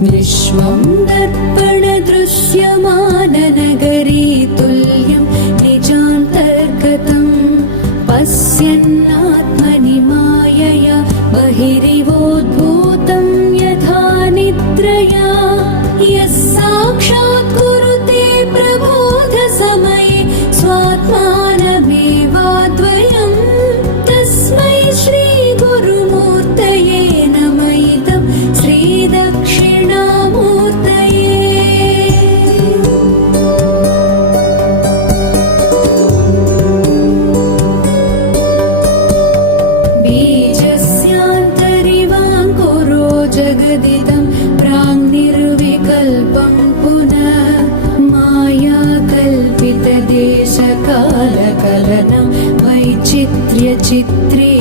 विश्वं दर्पणदृश्यमाननगरी तुल्यं निजान्तर्गतं पश्यन्नात्मनि मायया बहिरिवोद्भूतं यथा निद्रया यः साक्षात् कुरुते प्रबोधसमये स्वात्मानमेवाद्वयं तस्मै श्रीगुरुमूर्तये नमः श्रीदक्षिणामूर्तये। बीजस्यान्तरिवाङ्कुरो जगदिदं प्राङ्निर्विकल्पं पुनः मायाकल्पितदेशकालकलनं वैचित्र्यचित्रे